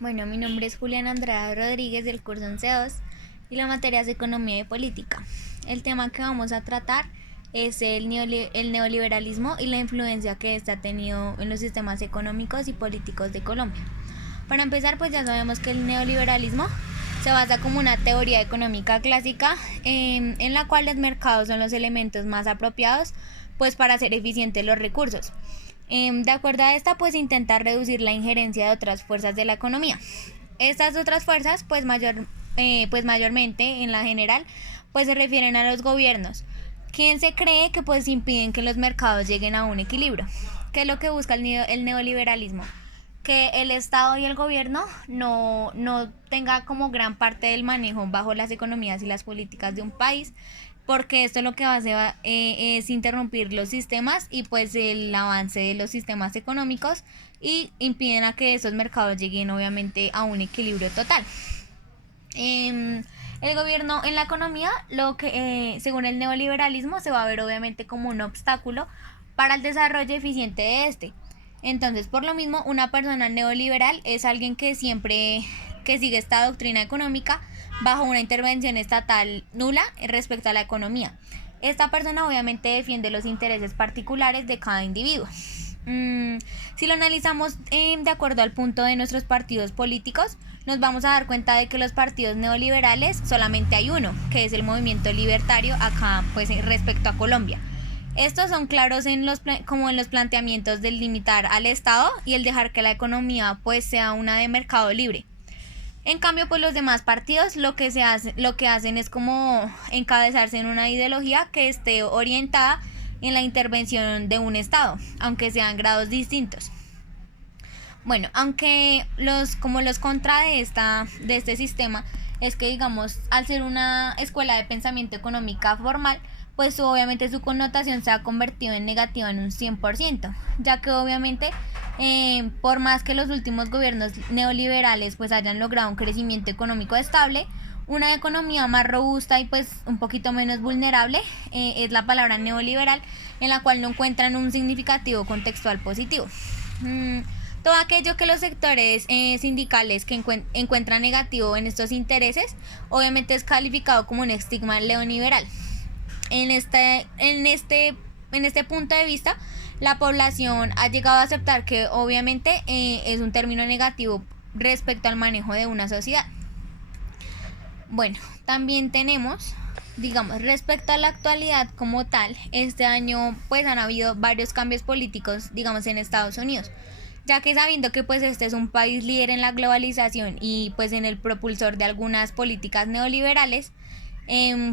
Bueno, mi nombre es Juliana Andrade Rodríguez del curso 11.2 y la materia es Economía y Política. El tema que vamos a tratar es el neoliberalismo y la influencia que éste ha tenido en los sistemas económicos y políticos de Colombia. Para empezar, pues ya sabemos que el neoliberalismo se basa como una teoría económica clásica en la cual los mercados son los elementos más apropiados pues para hacer eficientes los recursos. De acuerdo a esta, pues intenta reducir la injerencia de otras fuerzas de la economía. Estas otras fuerzas, pues mayormente en la general, pues se refieren a los gobiernos, quien se cree que pues impiden que los mercados lleguen a un equilibrio. ¿Qué es lo que busca el neoliberalismo? Que el Estado y el gobierno no tenga como gran parte del manejo bajo las economías y las políticas de un país, porque esto lo que va a hacer es interrumpir los sistemas y pues el avance de los sistemas económicos y impiden a que esos mercados lleguen obviamente a un equilibrio total. El gobierno en la economía, según el neoliberalismo, se va a ver obviamente como un obstáculo para el desarrollo eficiente de este. Entonces, por lo mismo, una persona neoliberal es alguien que sigue esta doctrina económica bajo una intervención estatal nula respecto a la economía. Esta persona obviamente defiende los intereses particulares de cada individuo. Si lo analizamos de acuerdo al punto de nuestros partidos políticos, nos vamos a dar cuenta de que los partidos neoliberales solamente hay uno, que es el Movimiento Libertario acá pues respecto a Colombia. Estos son claros como en los planteamientos del limitar al Estado y el dejar que la economía pues sea una de mercado libre. En cambio, pues los demás partidos lo que hacen es como encabezarse en una ideología que esté orientada en la intervención de un Estado, aunque sean grados distintos. Bueno, aunque los contra de este sistema es que, digamos, al ser una escuela de pensamiento económica formal, pues obviamente su connotación se ha convertido en negativa en un 100%, ya que obviamente por más que los últimos gobiernos neoliberales pues hayan logrado un crecimiento económico estable, una economía más robusta y pues un poquito menos vulnerable es la palabra neoliberal, en la cual no encuentran un significativo contextual positivo. Todo aquello que los sectores sindicales que encuentran negativo en estos intereses obviamente es calificado como un estigma neoliberal. En este punto de vista, la población ha llegado a aceptar que obviamente es un término negativo respecto al manejo de una sociedad. Bueno, también tenemos, digamos, respecto a la actualidad como tal, este año pues han habido varios cambios políticos, digamos, en Estados Unidos, ya que sabiendo que pues este es un país líder en la globalización y pues en el propulsor de algunas políticas neoliberales,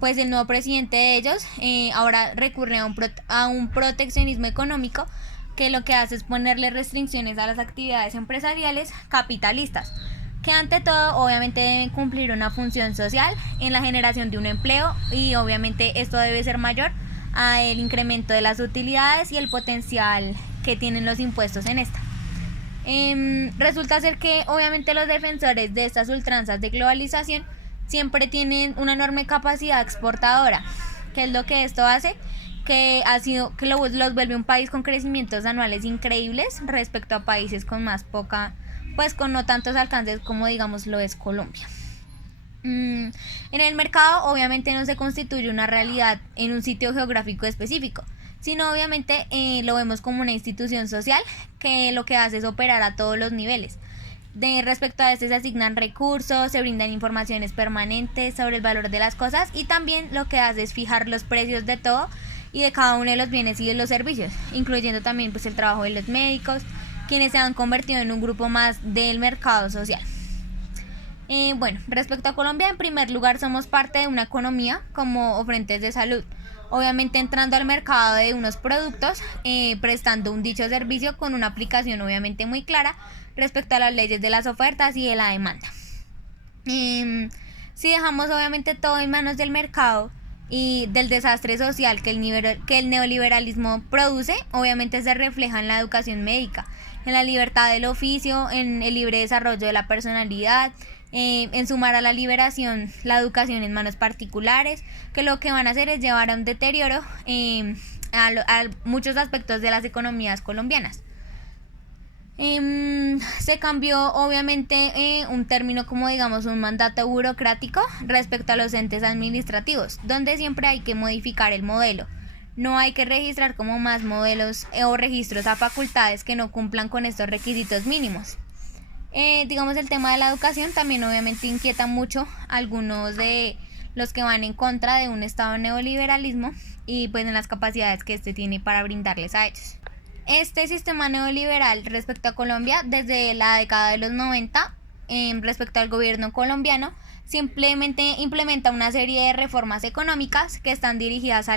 pues el nuevo presidente de ellos ahora recurre a un proteccionismo económico que lo que hace es ponerle restricciones a las actividades empresariales capitalistas, que ante todo obviamente deben cumplir una función social en la generación de un empleo y obviamente esto debe ser mayor al incremento de las utilidades y el potencial que tienen los impuestos en esta. Resulta ser que obviamente los defensores de estas ultranzas de globalización siempre tienen una enorme capacidad exportadora, que es lo que esto hace que los vuelve un país con crecimientos anuales increíbles respecto a países con más poca, pues con no tantos alcances como digamos lo es Colombia. En el mercado obviamente no se constituye una realidad en un sitio geográfico específico, sino obviamente lo vemos como una institución social que lo que hace es operar a todos los niveles. Respecto a este se asignan recursos, se brindan informaciones permanentes sobre el valor de las cosas y también lo que hace es fijar los precios de todo y de cada uno de los bienes y de los servicios, incluyendo también pues el trabajo de los médicos, quienes se han convertido en un grupo más del mercado social. Bueno, respecto a Colombia, en primer lugar somos parte de una economía como frentes de salud, obviamente entrando al mercado de unos productos, prestando un dicho servicio con una aplicación obviamente muy clara respecto a las leyes de las ofertas y de la demanda. Si dejamos obviamente todo en manos del mercado y del desastre social que el neoliberalismo produce, obviamente se refleja en la educación médica, en la libertad del oficio, en el libre desarrollo de la personalidad, en sumar a la liberación la educación en manos particulares, que lo que van a hacer es llevar a un deterioro a muchos aspectos de las economías colombianas. Se cambió obviamente un término como digamos un mandato burocrático respecto a los entes administrativos, donde siempre hay que modificar el modelo. No hay que registrar como más modelos o registros a facultades que no cumplan con estos requisitos mínimos. Digamos el tema de la educación también obviamente inquieta mucho a algunos de los que van en contra de un estado neoliberalismo y pues en las capacidades que este tiene para brindarles a ellos. Este sistema neoliberal respecto a Colombia desde la década de los 90, respecto al gobierno colombiano, simplemente implementa una serie de reformas económicas que están dirigidas a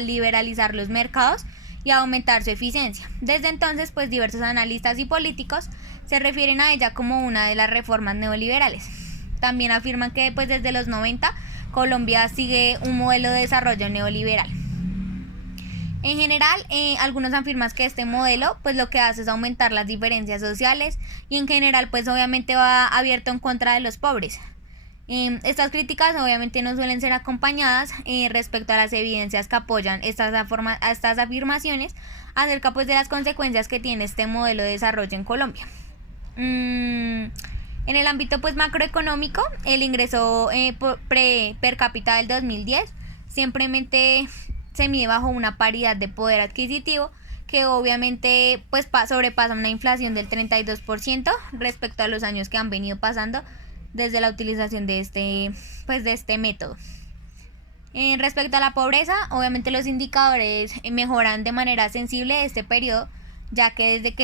liberalizar los mercados y a aumentar su eficiencia. Desde entonces, pues diversos analistas y políticos se refieren a ella como una de las reformas neoliberales. También afirman que pues desde los 90 Colombia sigue un modelo de desarrollo neoliberal. En general, algunos afirman que este modelo pues lo que hace es aumentar las diferencias sociales y en general pues obviamente va abierto en contra de los pobres. Estas críticas obviamente no suelen ser acompañadas respecto a las evidencias que apoyan estas afirmaciones acerca pues de las consecuencias que tiene este modelo de desarrollo en Colombia. En el ámbito pues macroeconómico, el ingreso per cápita del 2010 simplemente se mide bajo una paridad de poder adquisitivo que obviamente pues sobrepasa una inflación del 32% respecto a los años que han venido pasando desde la utilización de este método. Respecto a la pobreza, obviamente los indicadores mejoran de manera sensible este periodo, ya que desde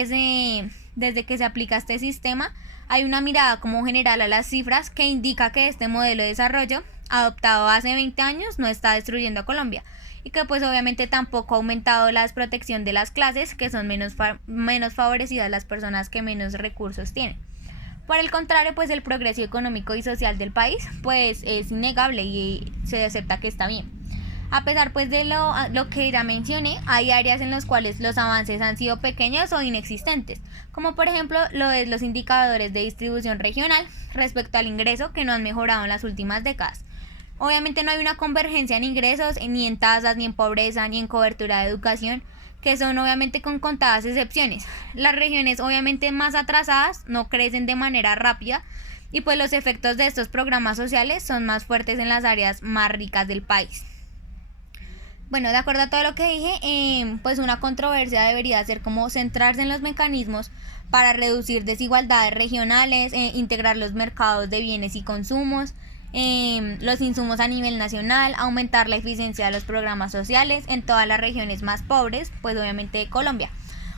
que se aplica este sistema hay una mirada como general a las cifras que indica que este modelo de desarrollo adoptado hace 20 años no está destruyendo a Colombia y que pues obviamente tampoco ha aumentado la desprotección de las clases que son menos favorecidas, las personas que menos recursos tienen. Por el contrario, pues el progreso económico y social del país pues es innegable y se acepta que está bien. A pesar pues de lo que ya mencioné, hay áreas en las cuales los avances han sido pequeños o inexistentes, como por ejemplo lo de los indicadores de distribución regional respecto al ingreso que no han mejorado en las últimas décadas. Obviamente no hay una convergencia en ingresos, ni en tasas, ni en pobreza, ni en cobertura de educación, que son obviamente con contadas excepciones. Las regiones obviamente más atrasadas no crecen de manera rápida y pues los efectos de estos programas sociales son más fuertes en las áreas más ricas del país. Bueno, de acuerdo a todo lo que dije, pues una controversia debería ser como centrarse en los mecanismos para reducir desigualdades regionales, integrar los mercados de bienes y consumos, los insumos a nivel nacional, aumentar la eficiencia de los programas sociales en todas las regiones más pobres, pues obviamente de Colombia.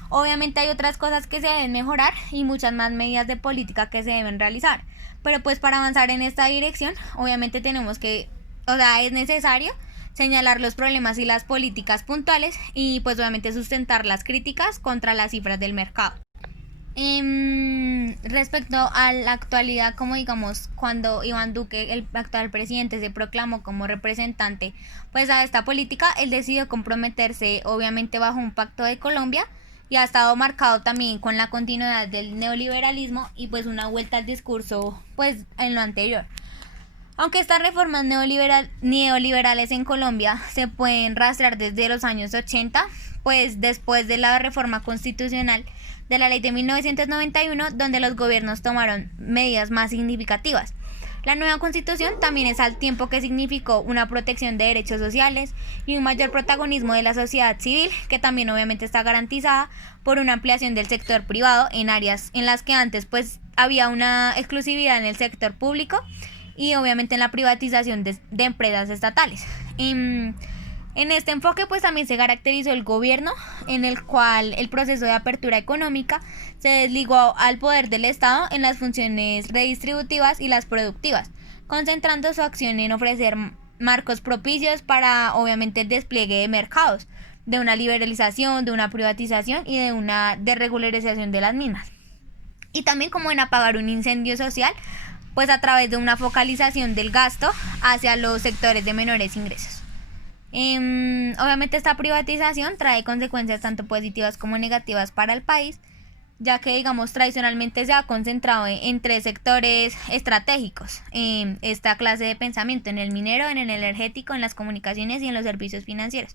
Obviamente hay otras cosas que se deben mejorar y muchas más medidas de política que se deben realizar, pero pues para avanzar en esta dirección, obviamente es necesario señalar los problemas y las políticas puntuales y pues obviamente sustentar las críticas contra las cifras del mercado. Respecto a la actualidad, como digamos, cuando Iván Duque, el actual presidente, se proclamó como representante pues a esta política, él decidió comprometerse obviamente bajo un pacto de Colombia y ha estado marcado también con la continuidad del neoliberalismo y pues una vuelta al discurso pues en lo anterior. Aunque estas reformas neoliberales en Colombia se pueden rastrear desde los años 80, pues después de la reforma constitucional de la ley de 1991, donde los gobiernos tomaron medidas más significativas. La nueva constitución también es al tiempo que significó una protección de derechos sociales y un mayor protagonismo de la sociedad civil, que también obviamente está garantizada por una ampliación del sector privado en áreas en las que antes pues había una exclusividad en el sector público y obviamente en la privatización de empresas estatales. En este enfoque pues también se caracterizó el gobierno, en el cual el proceso de apertura económica se desligó al poder del Estado en las funciones redistributivas y las productivas, concentrando su acción en ofrecer marcos propicios para obviamente el despliegue de mercados, de una liberalización, de una privatización y de una desregularización de las mismas. Y también como en apagar un incendio social, pues a través de una focalización del gasto hacia los sectores de menores ingresos. Obviamente esta privatización trae consecuencias tanto positivas como negativas para el país, ya que digamos tradicionalmente se ha concentrado en tres sectores estratégicos, esta clase de pensamiento: en el minero, en el energético, en las comunicaciones y en los servicios financieros.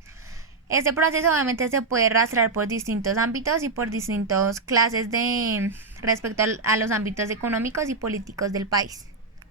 Este proceso obviamente se puede rastrear por distintos ámbitos y por distintas clases de respecto a los ámbitos económicos y políticos del país.